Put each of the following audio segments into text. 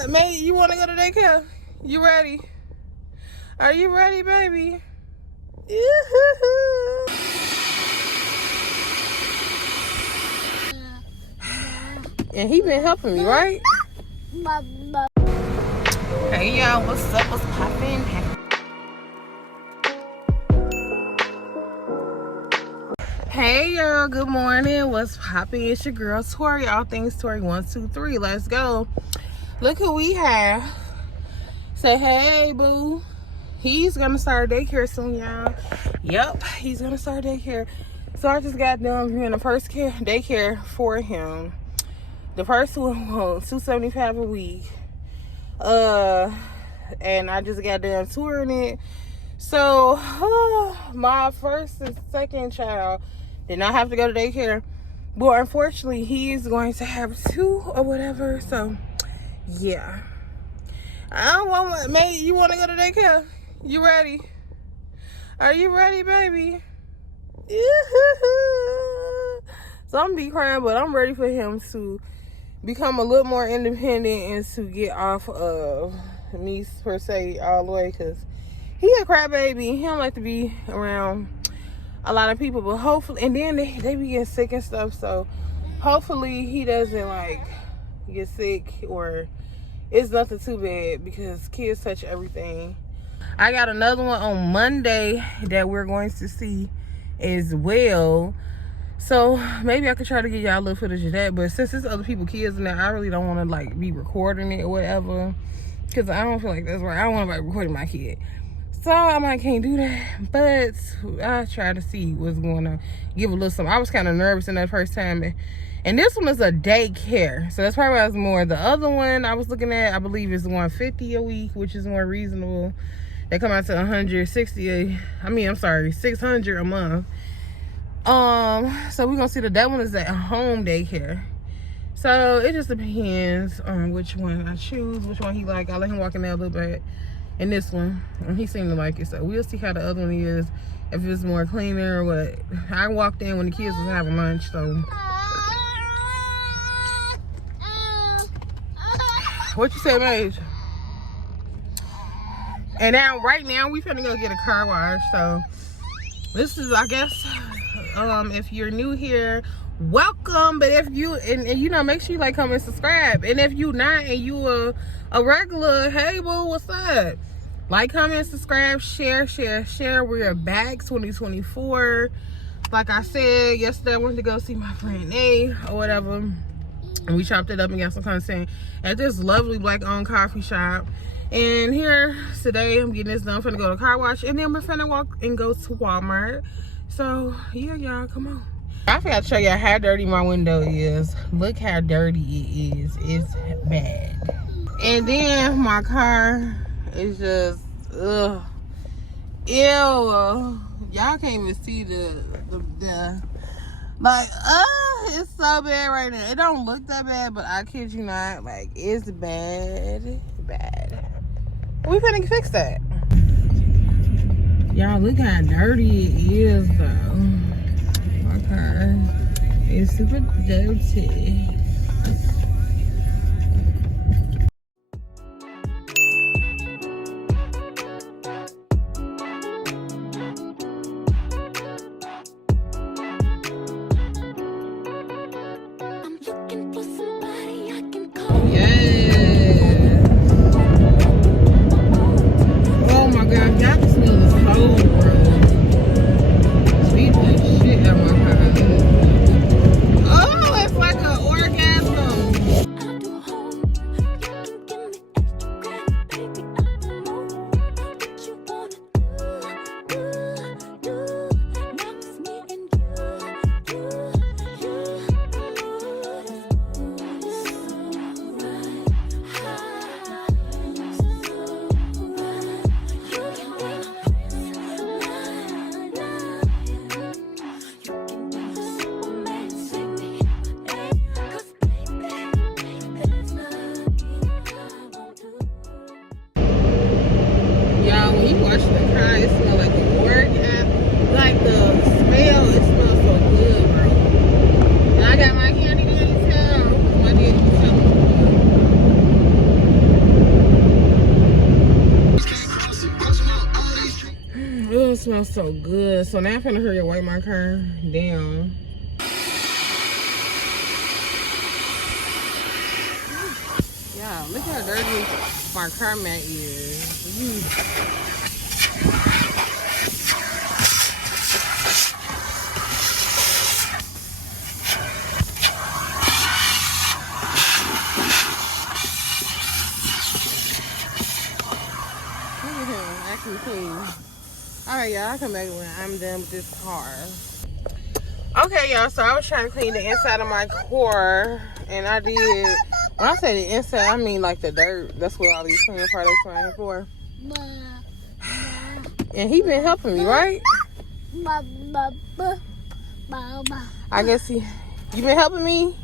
want, mate? You want to go to daycare? You ready? Are you ready, baby? And he been helping me, right? Hey y'all, what's up? What's poppin'? Hey y'all, good morning. What's poppin'? It's your girl Tori. All things Tori 123. Let's go. Look who we have. Say hey, boo. He's gonna start daycare soon, y'all. Yep, he's gonna start daycare. So I just got done doing the first daycare for him. The first one was $275 a week. And I just got done touring it. So my first and second child did not have to go to daycare, but unfortunately he's going to have two or whatever. So yeah, I don't want, mate, you want to go to daycare? You ready? Are you ready, baby? So I'm be crying, but I'm ready for him to become a little more independent and to get off of me per se all the way, because he a crybaby. He don't like to be around a lot of people, but hopefully, and then they be getting sick and stuff, so hopefully he doesn't like get sick or it's nothing too bad, because kids touch everything. I got another one on Monday that we're going to see as well. So maybe I could try to get y'all a little footage of that. But since there's other people's kids in there, I really don't want to like be recording it or whatever, because I don't feel like that's right. I don't want to be recording my kid. So I might can't do that. But I try to see what's going on. Give a little something. I was kind of nervous in that first time. And this one is a daycare. So that's probably why it's more. The other one I was looking at, I believe, is $150 a week, which is more reasonable. They come out to $600 a month. So we're gonna see that one is at home daycare. So it just depends on which one I choose, which one he like. I let him walk in there a little bit. And this one, and he seemed to like it. So we'll see how the other one is, if it's more cleaner or what. I walked in when the kids was having lunch, so. What you say, Mage? And now, right now, we finna go get a car wash. So this is, I guess, if you're new here, welcome. But if you, and you know, make sure you like, comment, subscribe. And if you not and you a regular, hey boo, what's up? Like, comment, subscribe, share. We're back 2024. Like I said yesterday, I went to go see my friend A or whatever, and we chopped it up and got some content at this lovely black owned coffee shop. And here today, I'm getting this done. I'm finna go to the car wash, and then we're finna walk and go to Walmart. So yeah, y'all, come on. I forgot to show y'all how dirty my window is. Look how dirty it is. It's bad. And then my car is just ugh. Ew. Y'all can't even see the like, it's so bad right now. It don't look that bad, but I kid you not, like, it's bad. We finna fix that. Y'all, look how dirty it is, though. My car is super dirty. smells so good. So now I'm finna hurry up, wipe my car down. Yeah, look how dirty my car mat is. Clean. Alright, y'all, I'll come back when I'm done with this car. Okay, y'all, so I was trying to clean the inside of my car, and I did. When I say the inside, I mean like the dirt. That's what all these cleaning products are in for. And he been helping me, right? I guess you been helping me?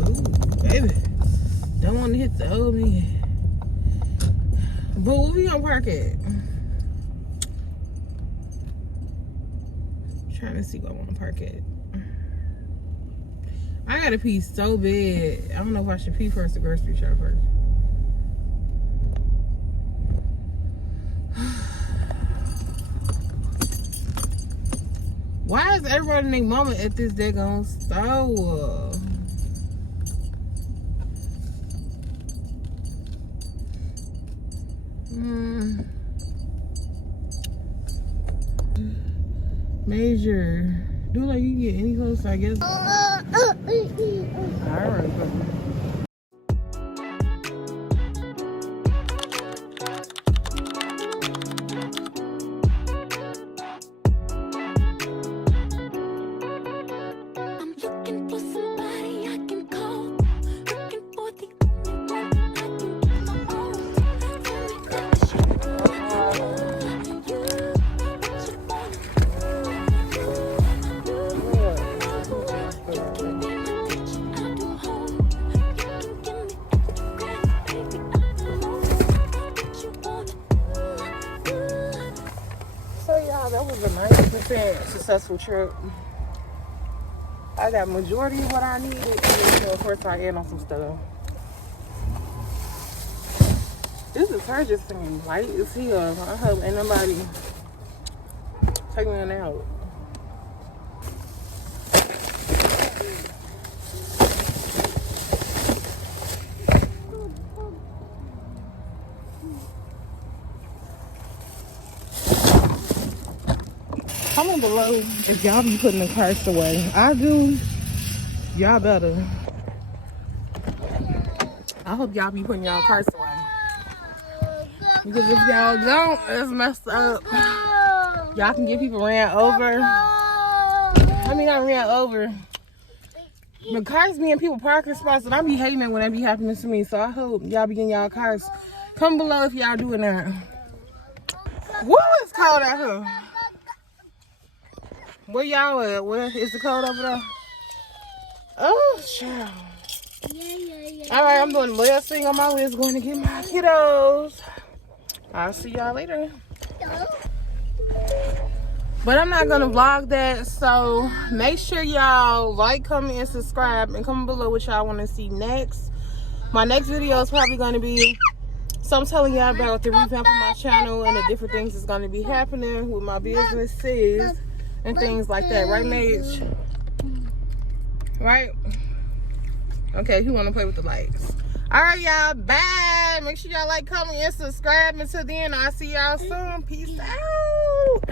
Ooh, baby. Don't want to hit the old man. But where we gonna park at? Trying to see where I want to park at. I gotta pee so bad. I don't know if I should pee first or grocery shop first. Why is everybody named Mama at this daggone store? Major. Do like you get any closer, I guess. Alright. That was a 90% successful trip. I got majority of what I needed, and of course I add on some stuff. This detergent thing light as hell. I hope ain't nobody taking it out. Comment below if y'all be putting the carts away. I do. Y'all better. I hope y'all be putting y'all carts away. Because if y'all don't, it's messed up. Y'all can get people ran over. I mean, not ran over. But cars be in people parking spots, and I be hating it when that be happening to me. So I hope y'all be getting y'all cars. Comment below if y'all doing that. What is cold out here? Where y'all at? Where is the cold over there? Oh, child. Alright, I'm doing the last thing on my list, going to get my kiddos. I'll see y'all later. But I'm not gonna vlog that, so make sure y'all like, comment, and subscribe, and comment below what y'all want to see next. My next video is probably gonna be I'm telling y'all about the revamp of my channel and the different things that's gonna be happening with my businesses and things like that. Right, Mage? Right? Okay, who wanna play with the lights? Alright, y'all, bye. Make sure y'all like, comment, and subscribe. Until then, I'll see y'all soon. Peace out.